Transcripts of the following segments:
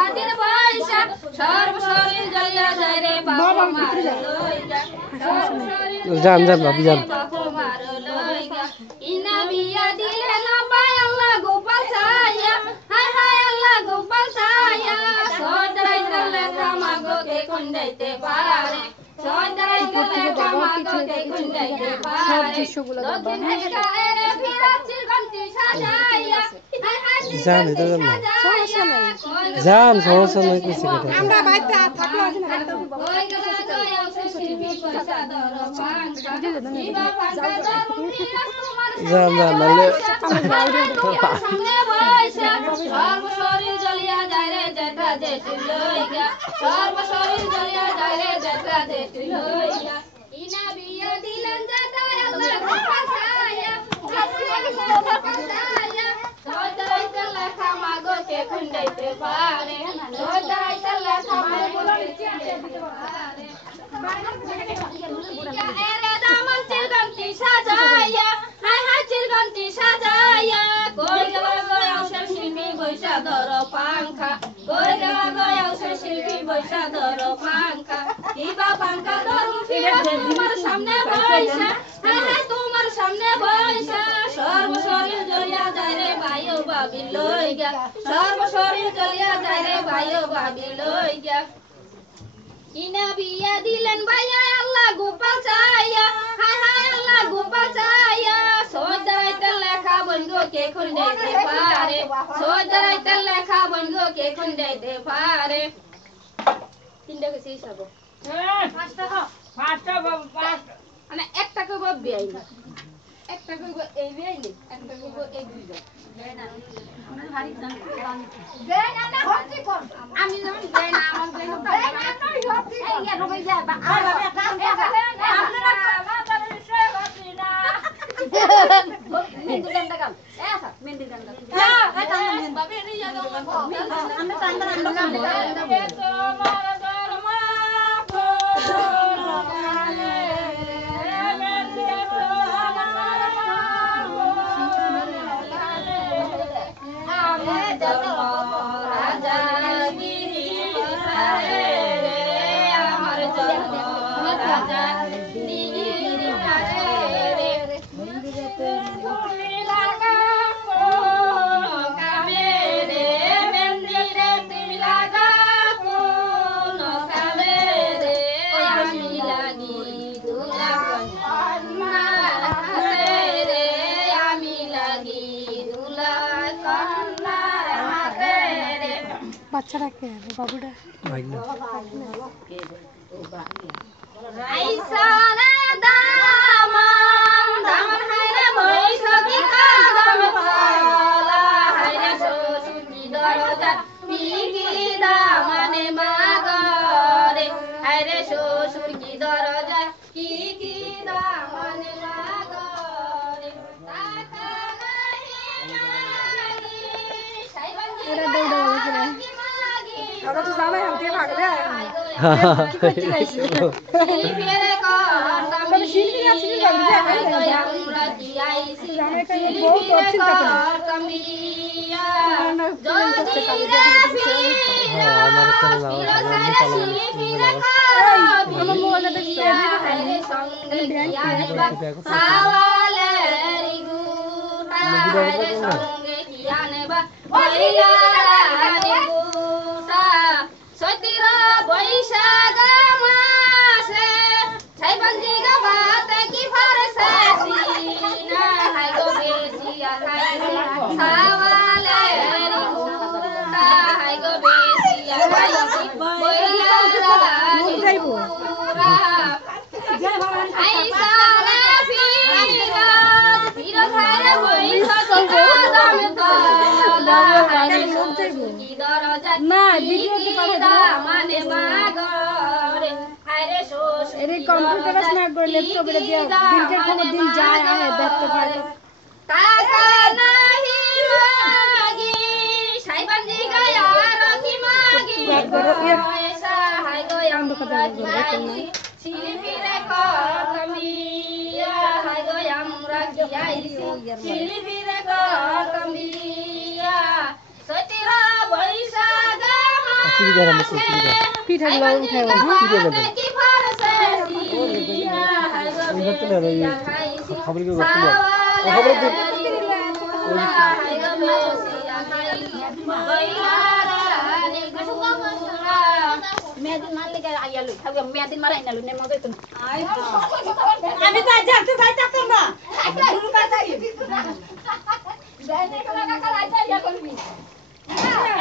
ফাতির বৈশা সর্বশরীর জ্বলিয়া যায় রে বাবা মার লইগা যান যান ভাবি যান বাবা মার লইগা ইনা বিয়া দিলে না পায় আল্লাহ গোপাল ছায়া হায় হায় আল্লাহ গোপাল ছায়া সদাইতে লেখা মাগোকে কুন্ডাইতে পারে সদাইতে লেখা মাগোকে কুন্ডাইতে পারে দক্ষিণ দিশা এরে ফিরাচ্ছির গন্তি সাজাইয়া যান এটা যান না যান সমস্যা নাই কিছু আমরা বাইতে থাকলো আছে না ওই গলা দয়া শিল্পী পয়সা দর পাঁচা দিবা পাঁচা দর তোমার যান যান নালে সামনে বসা সর্বশরীর জ্বলিয়া যায় রে যেটা যেটি লইগা সর্বশরীর জ্বলিয়া যায় রে যেটা যেটি লইগা ইনা বিয়া দিলেন যেটা আল্লাহ গোপাল ছায়া সদাইতে লেখা মাগোকে খুন্ডাইতে পারে সদাইতে লেখা মাগোকে খুন্ডাইতে পারে এরে দামান চিরগন্তি সাজাইয়া হায় হায় চিরগন্তি সাজাইয়া কই গেলা গয়াউসের শিল্পী বৈশা ধর পাংখা কই গেলা গয়াউসের শিল্পী বৈশা ধর পাংখা কিবা পাংখা ধরুন ফিরাচ্ছি তোমার সামনে বৈশা হায় হায় তোমার সামনে বৈশা সর্বশরীর জ্বলিয়া যায় রে বায়ু বাবি লইগা সর্বশরীর জ্বলিয়া যায় রে বায়ু বাবি লইগা ইনা বিয়া দিলেন ভাইয়া আল্লাহ গোপাল ছায়া হায় হায় আল্লাহ গোপাল ছায়া সদাইতে লেখা বন্ধুকে খুন্ডাইতে পারে সদাইতে লেখা বন্ধুকে খুন্ডাইতে পারে তিনটা কইছি সব পাঁচটা মানে একটা কইব বেআইনি একটা কইব এই বেআইনি একটা কইব এই দুইজন আমি যেমন দেয় না আমার দেয় বাচ্চারা কে বাবুটা আইসারে দামান দামান হায়রে বৈশা কি কাদম পালা হায়রে শ্বশুর কি দরজা মিকি দামানে মাগরে হায়রে শ্বশুর কি দরজা কি দামানে মাগরে টাকা নাহি সাইবাঙ্গি ওরা দৌড়া বলে আমরা তো জানাই হাতে ভাগলে শিল্পীরে কর শিল্পী আছে কি জানি আমরা কি আইছি জানে কেন বহুত অপশন থাকে হ্যাঁ আমার কেন না আমার মোবাইলে দেখছি সাওয়ালেরি গুটা সঙ্গে কি আনেবা ওইলা রানী গুটা সতির বৈশাখ মাসে ছাইবান্দি গাবাতে কি ফারসে সিনা হাই গো বেশিয়া খাইছে সাওয়ালেরি গুটা হাই গো বেশিয়া খাইছে ওইলা রানী গুটা আইসা না ফিরা ফিরা খারে বৈশাখ কাদম তলা হারে কি দরজা না ভিডিওতে পাঠাবো মানে মাগরে হারে শ্বশুর এর কম্পিউটারে স্ন্যাপ করে ল্যাপটপে দিয়া দিনকে কোন দিন যায় আহে দেখতে পারে টাকা নাহি মাগি সাইবান্দি গায়া রকি মাগি পয়সা হাই গো আমরা কি শিল্পীরে কমিয়া হাই গো আমরা কি আইছি শিল্পীরে কমিয়া সতিরা বৈশাখ চিড়ি দেখা মুসল চিড়ি দেখা পিঠাগুলো উঠায় চিড়ি নেবেন এই ঘর তুলে এই খাবার কি ঘর তুলে খাবার মেদিন মারলে আইয়া লই থাকবে মেদিন মারাই না লই নে মজা তো আমি তো যাইতে যাইতাম না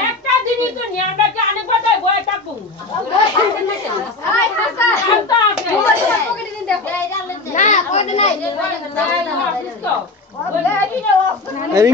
একটা দিনই তো নিয়ে আমরা কি আনে বাজায় বয় থাকবো না কই নাই এই